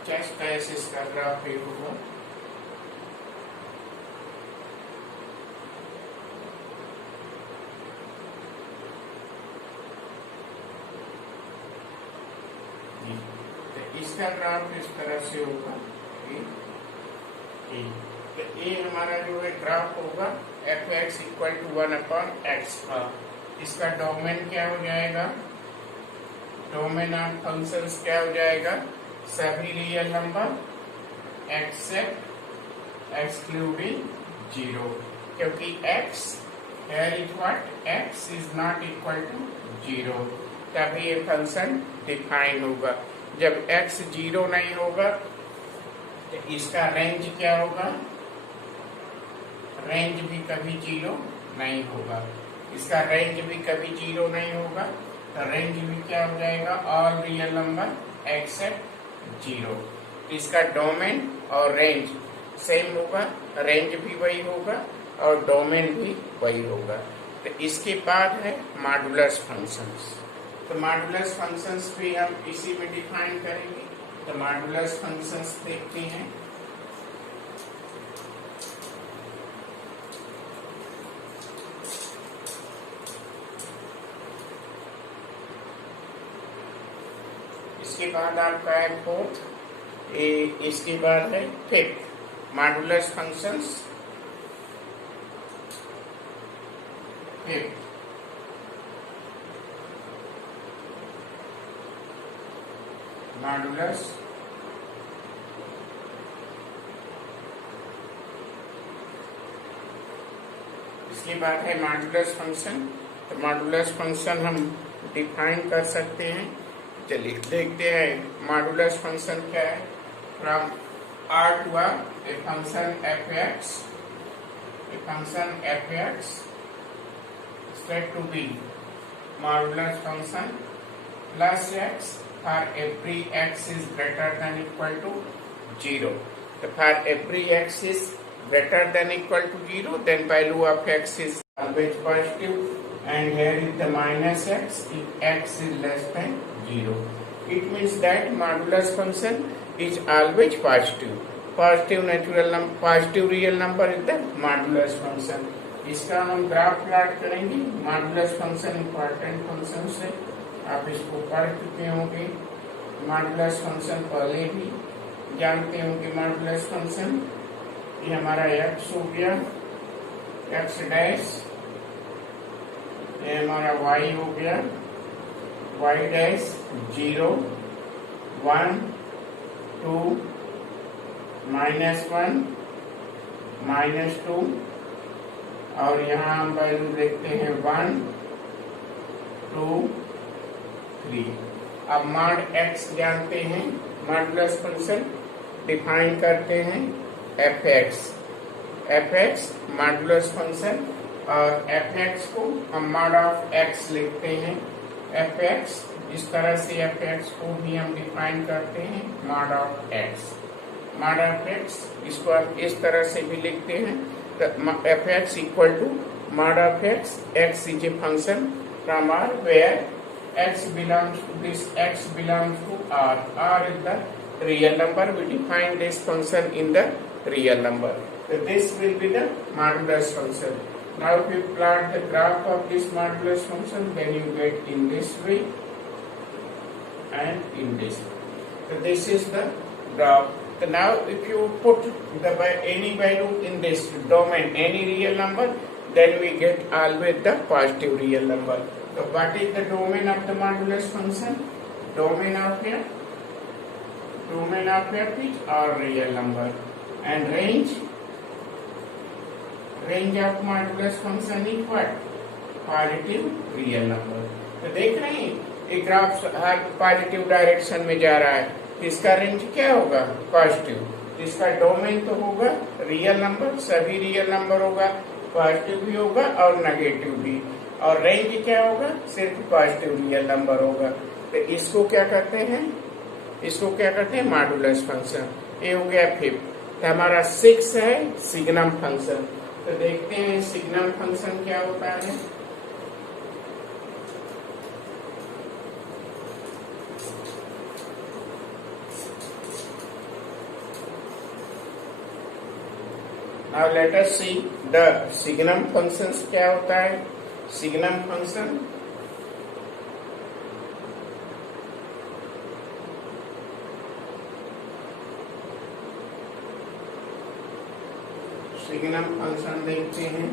जस्ट ऐसे इसका ग्राफ ही होगा। तो इसका ग्राफ इस तरह से होगा। तो ये हमारा जो है ग्राफ होगा F x equal to 1/x का। इसका डोमेन क्या हो जाएगा? डोमेन ऑफ फंक्शंस क्या हो जाएगा? सभी रियल नंबर एक्सेप्ट एक्सक्लूडिंग 0, क्योंकि x here is what? x is not equal to 0, तभी ये फंक्शन डिफाइन होगा। जब x 0 नहीं होगा तो इसका रेंज क्या होगा? रेंज भी कभी 0 नहीं होगा। इसका रेंज भी कभी 0 नहीं होगा, तो रेंज भी क्या हो जाएगा? All real number except 0। इसका डोमेन और रेंज सेम होगा, रेंज भी वही होगा और डोमेन भी वही होगा। तो इसके बाद है मॉडुलस फंक्शंस। तो मॉडुलस फंक्शंस भी हम इसी में डिफाइन करेंगे। तो मॉडुलस फंक्शंस देखते हैं। इसके बाद आपका है फोर्थ, इसके बाद है fifth. Modulus functions fifth. Modulus इसके बाद है मॉडुलस फंक्शन। तो मॉडुलस फंक्शन हम डिफाइन कर सकते हैं। चलिए देखते हैं मॉडुलस फंक्शन क्या है। From R to R, a function f(x) said to be modulus function plus x for every x is greater than equal to 0. So for every x is greater than equal to 0, then value of x is always positive, and here is the minus x if x is less than 0. It means that modulus function is always positive. Positive real number is the modulus function. इसका हम graph plot करेंगे। Modulus function important function है, आप इसको पढ़ चुके होंगे। Modulus function पहले भी जानते होंगे। मॉडुलस फंक्शन ये हमारा x हो गया, x डैश, ये हमारा y हो गया, y डैश 0 1 2 -1 -2, और यहाँ हम वैल्यू देखते हैं 1 2 3। अब मॉड x जानते हैं, मॉडुलस फंक्शन डिफाइन करते हैं f(x) मॉडुलस फंक्शन, और f(x) को हम मॉड ऑफ x लिखते हैं। f(x) इस तरह से f(x) को भी हम डिफाइन करते हैं mod of x। Mod of x इसको हम इस तरह से भी लिखते हैं। f(x) equal to mod of x. X is a function from R where x belongs to this, x belongs to R. R is the real number. We define this function in the real number. So this will be the modulus function. Now if you plot the graph of this modulus function, then you get in this way and in this way. So this is the graph. So now if you put any value in this domain, any real number, then we get always the positive real number. So what is the domain of the modulus function? Domain of f is all real number, and range of modulus function is what? Positive real number. तो देख रहे हैं ये graph हर positive direction में जा रहा है। इसका रेंज क्या होगा? पॉजिटिव। इसका डोमेन तो होगा रियल नंबर, सभी रियल नंबर होगा, पॉजिटिव भी होगा और नेगेटिव भी, और रेंज क्या होगा? सिर्फ पॉजिटिव रियल नंबर होगा। तो इसको क्या करते हैं? Modulus function. ये हो गया 5। तो हमारा 6 है सिग्नम फंक्शन। तो देखते हैं सिग्नम फंक्शन क्या होता है। Now let us see the signum functions क्या होता है। signum function देखते हैं।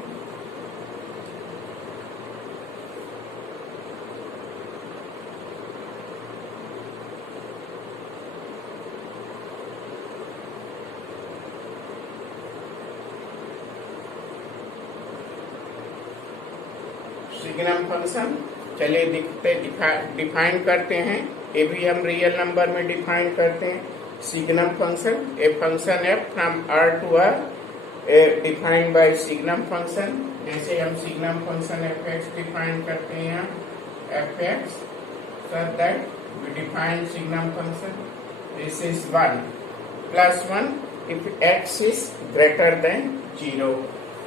सिग्नम फंक्शन चलिए डिफाइन करते हैं। ये भी हम रियल नंबर में डिफाइन करते हैं। सिग्नम फंक्शन ए फंक्शन है from R to R defined by signum function. जैसे हम सिग्नम फंक्शन f(x) डिफाइन करते हैं, f(x) such that we define signum function. This is 1 plus 1 if x is greater than 0.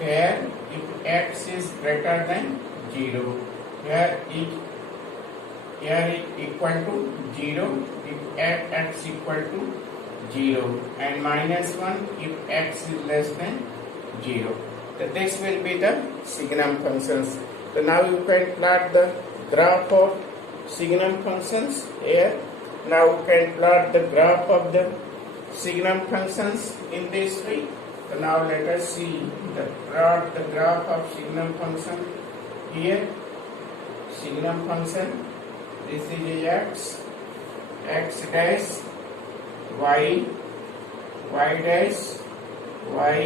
Here if x is greater than 0, here is equal to 0 if x equal to 0, and minus 1 if x is less than 0. So this will be the signum functions. So now you can plot the graph of signum functions here. Now you can plot the graph of the signum functions in this way. So now let us see the graph of signum function. Here signum function, this is x dash, y dash, y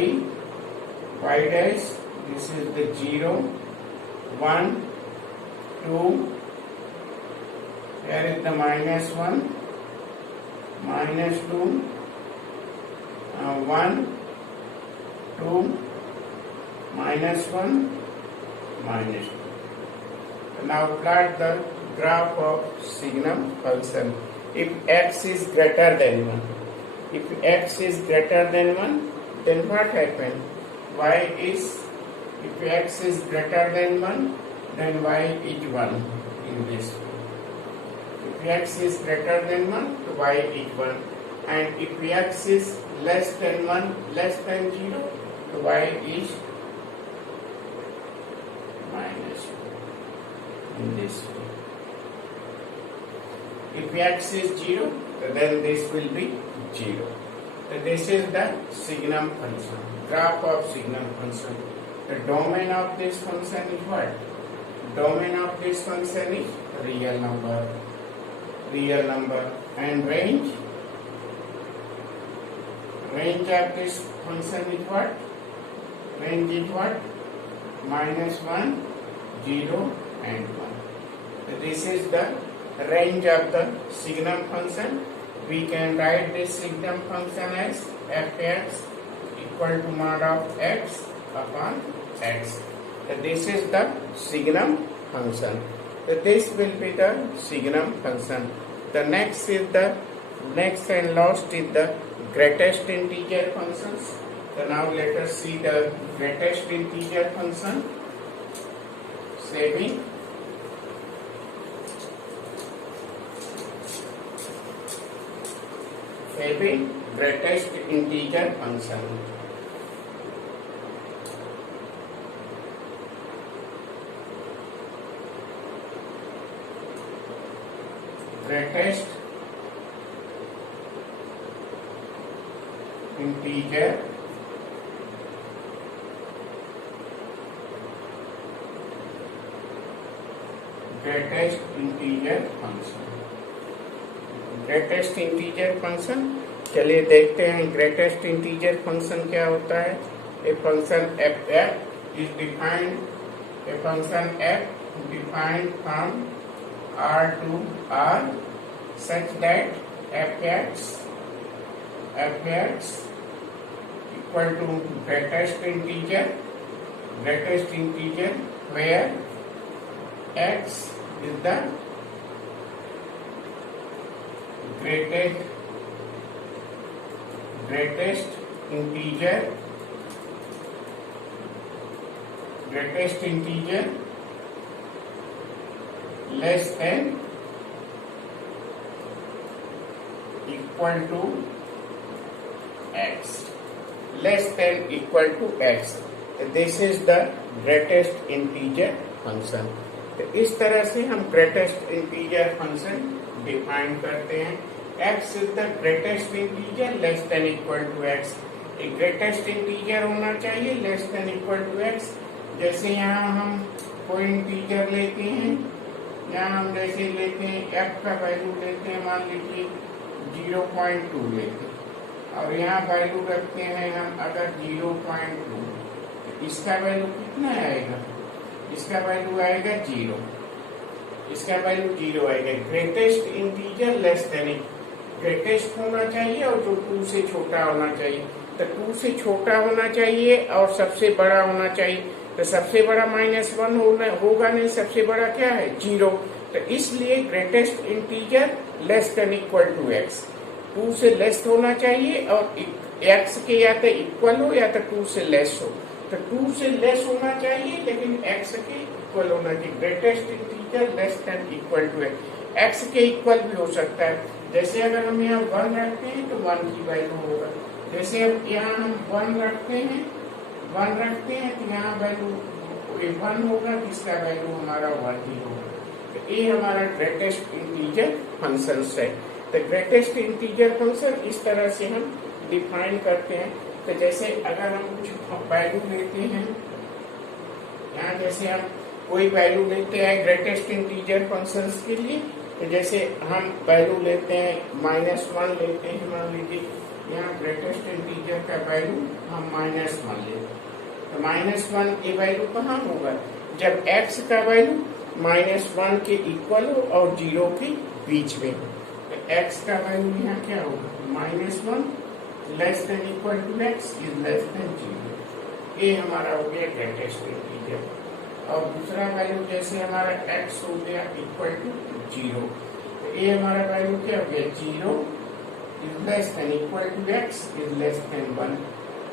dash, this is the 0, 1, 2, here is the -1, -2, 1, 2, -1, -2. Now plot the graph of signum function. If x is greater than 1, if x is greater than 1, then what happens? Y is, if x is greater than 1, then y is 1 in this way. If x is greater than 1, so y is 1. And if x is less than 1, less than 0, so y is -1 in this way. If x is 0, then this will be 0. So this is the signum function, graph of signum function. The domain of this function is what? Domain of this function is real number. Real number. And range? Range of this function is what? Range is what? -1, 0 and 1. So this is the range of the signum function. We can write this signum function as fx equal to mod of x upon x. So this is the signum function. So this will be the signum function. The next is the next and last is the greatest integer functions. So now let us see the greatest integer function. Saving greatest integer function. Greatest integer function. Greatest integer function, चलिए देखते हैं greatest integer function क्या होता है. A function f is defined, a function f defined from R to R such that fx equal to greatest integer where x is the greatest integer less than equal to x, less than equal to x. This is the greatest integer function. तो इस तरह से हम greatest integer function define करते हैं. x is the greatest integer less than equal to x. एक greatest integer होना चाहिए less than equal to x. जैसे यहाँ हम कोई इंटीजर लेते हैं, यहाँ हम जैसे लेते हैं f का वैल्यू लेते हैं, मान लीजिए 0.2 लेते हैं और यहाँ वैल्यू रखते हैं हम अगर 0.2, तो इसका वैल्यू कितना आएगा? इसका वैल्यू आएगा 0. इसका वैल्यू 0 आएगा. Greatest integer less then, greatest होना चाहिए और जो 2 से छोटा होना चाहिए. तो 2 से छोटा होना चाहिए और सबसे बड़ा होना चाहिए. तो सबसे बड़ा -1 होगा नहीं, सबसे बड़ा क्या है? 0. तो इसलिए greatest integer less than equal to x. 2 से लेस होना चाहिए और x के या तो इक्वल हो या तो 2 से लेस हो. तो 2 से लेस होना चाहिए लेकिन x के इक्वल होना चाहिए. Greatest integer less than equal to x के इक्वल भी हो सकता है. जैसे अगर हम यहाँ 1 रखते हैं तो 1 की वैल्यू होगा. जैसे अब यहाँ हम 1 रखते हैं तो यहाँ वैल्यू 1 होगा, जिसका वैल्यू हमारा 1 ही होगा. तो ये हमारा ग्रेटेस्ट इंटीजर फंक्शन है. तो ग्रेटेस्ट इंटीजर फंक्शन इस तरह से हम डिफाइन करते हैं. तो जैसे अगर हम कुछ वैल्यू लेते हैं, यहाँ जैसे हम कोई वैल्यू लेते हैं ग्रेटेस्ट इंटीजर फंक्शंस के लिए, तो जैसे हम वैल्यू लेते हैं -1 लेते हैं, मान लीजिए यहाँ ग्रेटेस्ट इंटीजर का वैल्यू हम -1 लेते हैं. तो -1 ये वैल्यू कहाँ होगा, जब x का वैल्यू -1 के इक्वल हो और 0 के बीच में। तो x का वैल्यू यहाँ क्या होगा, -1 less than equal to x is less than 0। ये हमारा हो गया ग्रेटेस्ट इंटीजर। और दूसरा वैल्यू जैसे हमारा x हो गया इक्वल टू 0, तो ये हमारा वैल्यू क्या हो गया, 0 is less than equal to x is less than 1।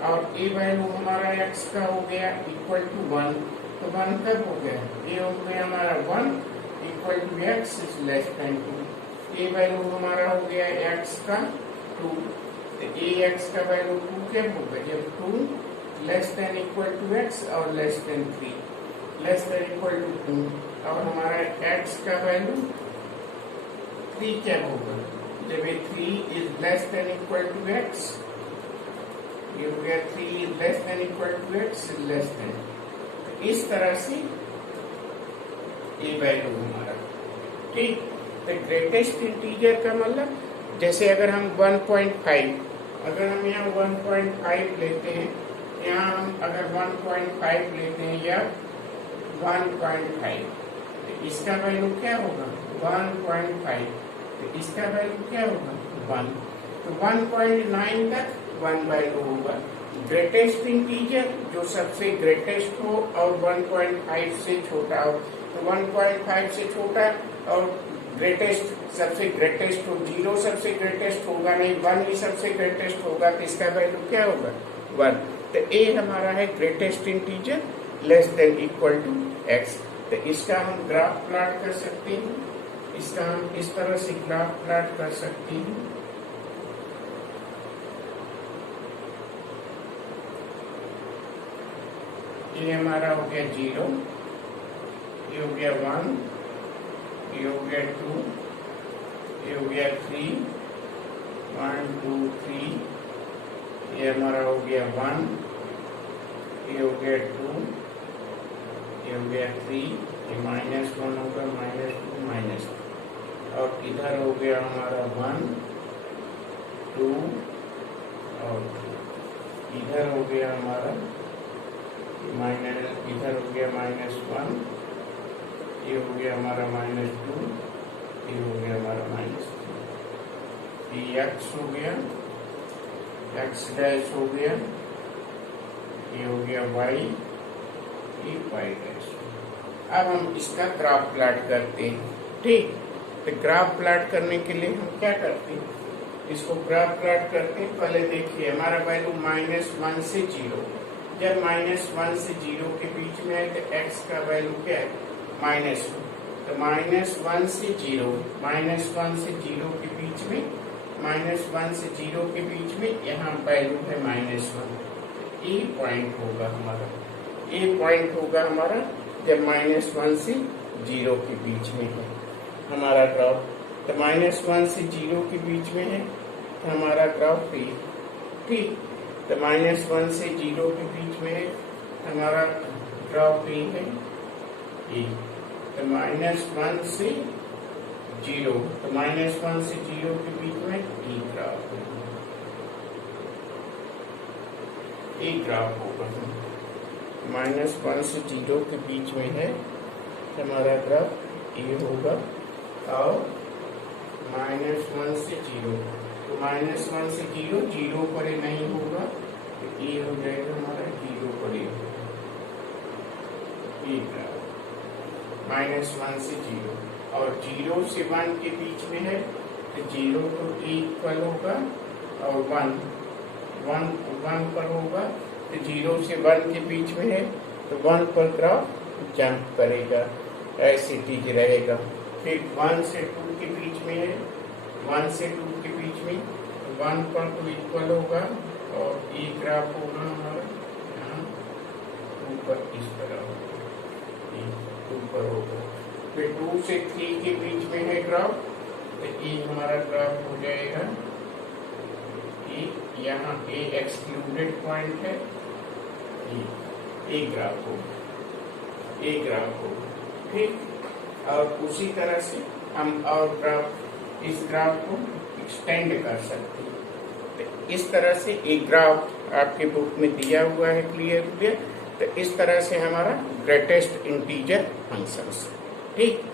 और ये वैल्यू हमारा x का हो गया इक्वल टू 1, तो 1 कब हो गया, ये हो गया हमारा 1 equal to x is less than 2। ये वैल्यू हमारा हो गया x का 2, तो ये x का वैल्यू 2 क्या होगा, जब 2 less than equal to x और less than 3 less than equal to 2, और हमारा x का वैल्यू 3 क्या होगा, जब ये 3 is less than equal to x, ये हो गया 3 is less than equal to x is less than. इस तरह से ये वैल्यू हमारा, ठीक। तो ग्रेटेस्ट इंटीजर का मतलब जैसे अगर हम 1.5, अगर हम यहाँ 1.5 लेते हैं, यहाँ हम अगर 1.5 लेते हैं या 1.5, तो इसका वैल्यू क्या होगा 1.5, तो इसका वैल्यू क्या होगा 1, तो 1.9 तक 1 वैल्यू होगा। ग्रेटेस्ट इंटीजर जो सबसे ग्रेटेस्ट हो और 1.5 से छोटा हो, तो 1.5 से छोटा और ग्रेटेस्ट सबसे ग्रेटेस्ट हो, 0 सबसे ग्रेटेस्ट होगा नहीं, 1 ही सबसे ग्रेटेस्ट होगा, तो इसका वैल्यू क्या होगा 1। तो ए हमारा है greatest integer less than equal to x। तो इसका हम ग्राफ प्लॉट कर सकते हैं, इसका हम इस तरह से ग्राफ प्लॉट कर सकते हैं। ये हमारा हो गया 0, ये हो गया 1, ये हो गया 2, ये हो गया 3, 1 2 3, ये हमारा हो गया 1, ये हो गया 2, ये हो गया 3, ये -1 होगा, -2 -2, और इधर हो गया हमारा 1 2 और 2, इधर हो गया हमारा इधर हो गया -1, ये हो गया हमारा -2, ये हो गया हमारा -3, ये x हो गया, x डैश हो गया, ये हो गया y, ये y डैश। अब हम इसका ग्राफ प्लॉट करते हैं, ठीक। तो ग्राफ प्लॉट करने के लिए हम क्या करते हैं, इसको ग्राफ प्लॉट करते हैं। पहले देखिए हमारा वैल्यू -1 से 0, जब -1 से 0 के बीच में है तो x का वैल्यू क्या है -1, तो -1 से 0, -1 से 0 के बीच में, -1 से 0 के बीच में यहाँ वैल्यू है -1, ये पॉइंट होगा हमारा, ये पॉइंट होगा हमारा जब -1 से 0 के बीच में है हमारा ग्राफ। तो -1 से 0 के बीच में है तो हमारा ग्राफ ये, ठीक। तो -1 से 0 के बीच में है हमारा ग्राफ ये है, ये। तो -1 से 0, तो -1 से 0 के बीच में ये ग्राफ है, ये ग्राफ होगा। -1 से 0 के बीच में है हमारा ग्राफ ये होगा, और -1 से 0, तो -1 से 0, 0 पर नहीं होगा, तो ये हो जाएगा हमारा 0 पर, ये ग्राफ -1 से 0, और 0 से 1 के बीच में है तो 0 तो इक्वल होगा, और 1 पर होगा, तो 0 से 1 के बीच में है तो 1 पर ग्राफ जंप करेगा, ऐसे ठीक रहेगा। फिर 1 से 2 के बीच में है, 1 से 2 के बीच में 1 पर तो इक्वल होगा, और ये ग्राफ होगा हमारा यहाँ 2 पर, इस तरह होगा, 2 पर होगा। फिर 2 से 3 के बीच में है ग्राफ, तो ये हमारा ग्राफ हो जाएगा, ये यहाँ ए एक्सक्लूडेड पॉइंट है, ये ग्राफ होगा, ये ग्राफ होगा, ठीक। और उसी तरह से हम और ग्राफ, इस ग्राफ को एक्सटेंड कर सकते हैं। तो इस तरह से एक ग्राफ आपके बुक में दिया हुआ है क्लियर। तो इस तरह से हमारा ग्रेटेस्ट इंटीजर फंक्शंस, ठीक।